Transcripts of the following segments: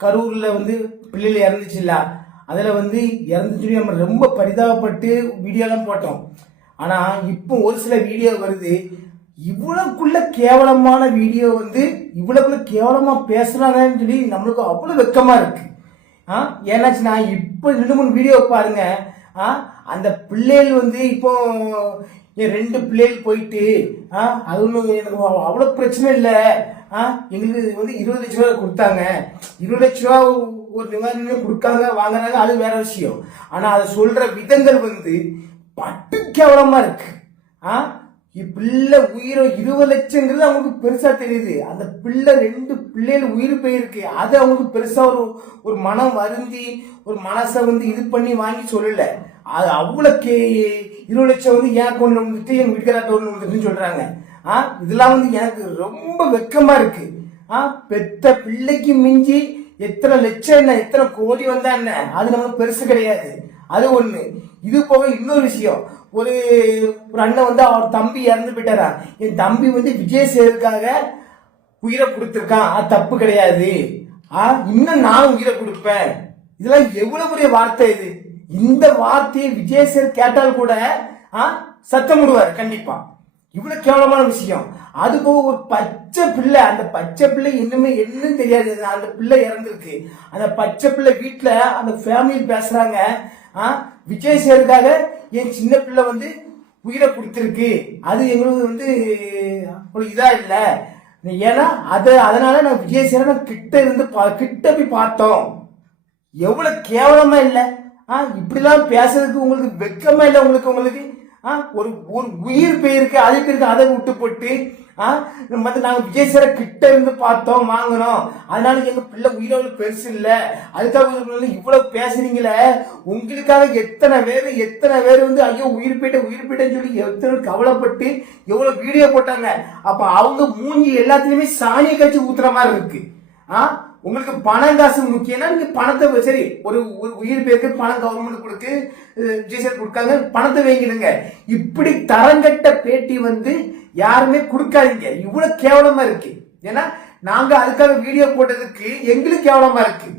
கரூரில் வந்து பிள்ளைகள் இறந்துச்சுல்ல அதில் வந்து இறந்துச்சுன்னு நம்ம ரொம்ப பரிதாபப்பட்டு வீடியோலாம் போட்டோம். ஆனால் இப்போ ஒரு சில வீடியோ வருது. இவ்வளோக்குள்ள கேவலமான வீடியோ வந்து இவ்வளோக்குள்ள கேவலமாக பேசுகிறாங்கன்னு சொல்லி நம்மளுக்கு அவ்வளோ வெக்கமாக இருக்குது ஆ? ஏன்னாச்சுன்னா இப்போ ரெண்டு மூணு வீடியோ பாருங்கள் அந்த பிள்ளைகள் வந்து இப்போ என் ரெண்டு பிள்ளைகள் போயிட்டு ஆ? அது ஒன்றும் எனக்கு அவ்வளோ பிரச்சனை இல்லை. ஆ? எங்களுக்கு வந்து இருபது லட்ச ரூபா கொடுத்தாங்க. இருபது லட்ச ரூபா ஒரு நிவாரணம் கொடுக்காங்க வாங்கினாங்க அது வேற விஷயம். ஆனால் அதை சொல்கிற விதங்கள் வந்து பட்டு கேவலமாக இருக்கு. ஆ? பிள்ளை உயிரை இருபது லட்சங்கிறது அவங்களுக்கு பெருசா தெரியுது. அந்த பிள்ளை ரெண்டு பிள்ளைகள் உயிர் போயிருக்கு. அது அவங்களுக்கு பெருசா ஒரு ஒரு மனம் வருந்தி ஒரு மனசை வந்து இது பண்ணி வாங்கி சொல்லல. அது அவ்வளவு கே இருபது லட்சம் வந்து ஏன் கொண்டு வந்துட்டு எங்க வீட்டுக்காரட்ட ஒன்று வந்துட்டுன்னு சொல்றாங்க. ஆ? இதெல்லாம் வந்து எனக்கு ரொம்ப வெக்கமா இருக்கு. ஆ? பெத்த பிள்ளைக்கு மிஞ்சி எத்தனை லட்சம் என்ன எத்தனை கோடி வந்தா என்ன? அது நமக்கு பெருசு கிடையாது. அது ஒண்ணு. இது போக இன்னொரு விஷயம். ஒரு ஒரு அண்ணன் வந்து அவர் தம்பி இறந்து போயிட்டாரா? என் தம்பி வந்து விஜய் சேருக்காக உயிரை கொடுத்துருக்கான். அது தப்பு கிடையாது. ஆ இன்னும் நான் உயிரை கொடுப்பேன். இதெல்லாம் எவ்வளவு பெரிய வார்த்தை இது. இந்த வார்த்தையை விஜய் சேர் கேட்டால் கூட ஆ சத்தம் விடுவார் கண்டிப்பா. இவ்வளவு கேவலமான விஷயம். அது போக ஒரு பச்சை பிள்ளை அந்த பச்சை பிள்ளை இன்னுமே என்னன்னு தெரியாது. அந்த பிள்ளை இறந்துருக்கு. அந்த பச்சை பிள்ளை வீட்டில் அந்த ஃபேமிலி பேசுறாங்க. விஜய் சேருக்காக என் சின்ன பிள்ளை வந்து உயிரை கொடுத்துருக்கு. அது எங்களுக்கு வந்து ஒரு இதா இல்லை. ஏன்னா அது அதனால நான் விஜய் சேரனை கிட்ட இருந்து பா- கிட்ட போய் பார்த்தோம். எவ்வளவு கேவலமா இல்லை. ஆ இப்படிலாம் பேசுறதுக்கு உங்களுக்கு வெக்கமா இல்லை உங்களுக்கு உங்களுக்கு? ஒரு ஒரு உயிர் போயிருக்கு அதுக்கு இருக்கு அதை விட்டு போட்டு ஆ நம்ம விஜய் சாரை கிட்ட இருந்து பார்த்தோம் வாங்கினோம். அதனால எங்கள் பிள்ளை உயிரோடு பெருசு இல்லை. அதுக்காக இவ்வளோ பேசுறீங்களே உங்களுக்காக எத்தனை பேர் எத்தனை பேர் வந்து ஐயோ உயிர் போயிட்ட உயிர் போயிட்டேன்னு சொல்லி எத்தனை கவலைப்பட்டு எவ்வளோ வீடியோ போட்டாங்க. அப்போ அவங்க மூஞ்சி எல்லாத்துலேயுமே சாணியை கட்சி ஊத்துற மாதிரி இருக்கு. ஆ உங்களுக்கு பணம் காசு முக்கியம்னா நீங்க பணத்தை சரி ஒரு உயிர் பேருக்கு பணம் கவர்மெண்ட் கொடுக்கு ஜிசர் கொடுக்காங்க பணத்தை வைங்கிடுங்க. இப்படி தரங்கட்ட பேட்டி வந்து யாருமே கொடுக்காதீங்க. இவ்வளவு கேவலமா இருக்கு. ஏன்னா நாங்க அதுக்காக வீடியோ போட்டதுக்கு எங்களுக்கு கேவலமா இருக்கு.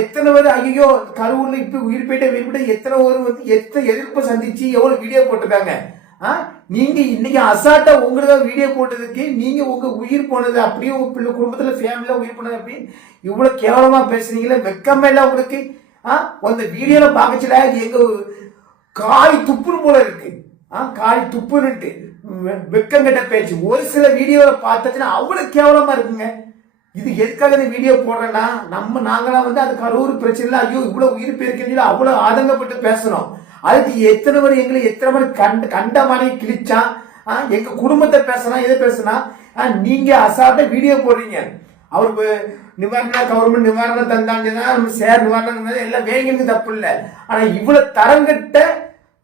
எத்தனை பேர் ஐயோ கரூர்ல இப்ப உயிர் போயிட்ட உயிர் போயிட்ட எத்தனை பேர் வந்து எத்தனை எதிர்ப்பு சந்திச்சு எவ்வளவு வீடியோ போட்டிருக்காங்க. நீங்க இன்னைக்கு அசால்ட்டா உங்களுக்கு வீடியோ போட்டதுக்கு நீங்க உங்க உயிர் போனது அப்படியே உங்க பிள்ளை குடும்பத்துல ஃபேமிலியில உயிர் போனது அப்படி? இவ்வளவு கேவலமா பேசுறீங்களே வெக்கமே இல்ல உங்களுக்கு. ஆ? அந்த வீடியோல பாக்கச்சுல எங்க காய் துப்புன்னு போல இருக்கு. ஆ? காய் துப்புன்னுட்டு வெக்கம் கெட்ட பேச்சு. ஒரு சில வீடியோல பார்த்தாச்சுன்னா அவ்வளவு கேவலமா இருக்குங்க. இது எதுக்காக இந்த வீடியோ போடுறேன்னா நம்ம நாங்களாம் வந்து அது கரூர் பிரச்சனைல ஐயோ இவ்வளவு உயிர் போயிருக்கீங்களா அவ்வளவு ஆதங்கப்பட்டு பேசுறோம். அதுக்கு எத்தனை பேர் எங்களை எத்தனை பேர் கண்ட கண்ட மாதிரி கிழிச்சான் ஆ, எங்க குடும்பத்தை பேசலாம் எதை பேசினா நீங்க அசால்ட்டா வீடியோ போடுறீங்க. அவருக்கு நிவாரண கவர்மெண்ட் நிவாரணம் தந்தாங்கன்னா நம்ம சேர் நிவாரணம் எல்லாம் வேங்கிறது தப்பு இல்லை. ஆனா இவ்வளவு தரங்கட்ட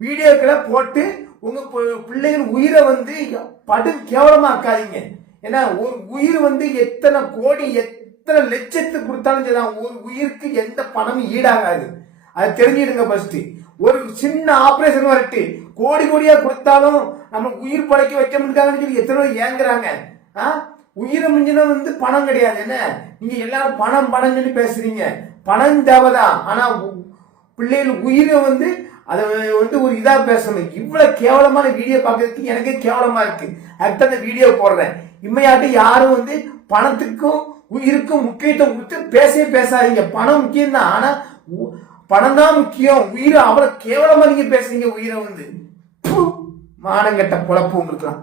வீடியோக்களை போட்டு உங்க பு- பிள்ளைகள் உயிரை வந்து படு கேவலமா ஆக்காதீங்க ஏன்னா ஒரு உயிர் வந்து எத்தனை கோடி எத்தனை லட்சத்துக்கு கொடுத்தாலும் சரி ஒரு உயிருக்கு எந்த பணமும் ஈடாகாது. அதை தெரிஞ்சிடுங்க ஃபர்ஸ்ட் ஒரு சின்ன ஆபரேஷன் வரட்டு கோடி கோடியா கொடுத்தாலும் நம்ம உயிர் பழைக்க வைக்க முடியாதுன்னு சொல்லி எத்தனை பேர் ஏங்குறாங்க. ஆ? உயிரை முடிஞ்சதும் வந்து பணம் கிடையாது. என்ன? நீங்க எல்லாரும் பணம் பணம் சொல்லி பேசுறீங்க. பணம் தேவைதான் ஆனா பிள்ளைகள் உயிரை வந்து அதை வந்து ஒரு இதா பேசணும். இவ்வளவு கேவலமான வீடியோ பார்க்கறதுக்கு எனக்கே கேவலமா இருக்கு. அடுத்த அந்த வீடியோ போடுறேன். இம்மையாட்டு யாரும் வந்து பணத்துக்கும் உயிருக்கும் முக்கியத்துவம் கொடுத்து பேசவே பேசாதீங்க. பணம் முக்கியம் தான் ஆனா பணம் தான் முக்கியம். உயிரை அவ்வளவு கேவலமா நீங்க பேசுறீங்க உயிரை வந்து. மானங்கட்ட குழப்பம் பொழப்பு உங்களுக்குலாம்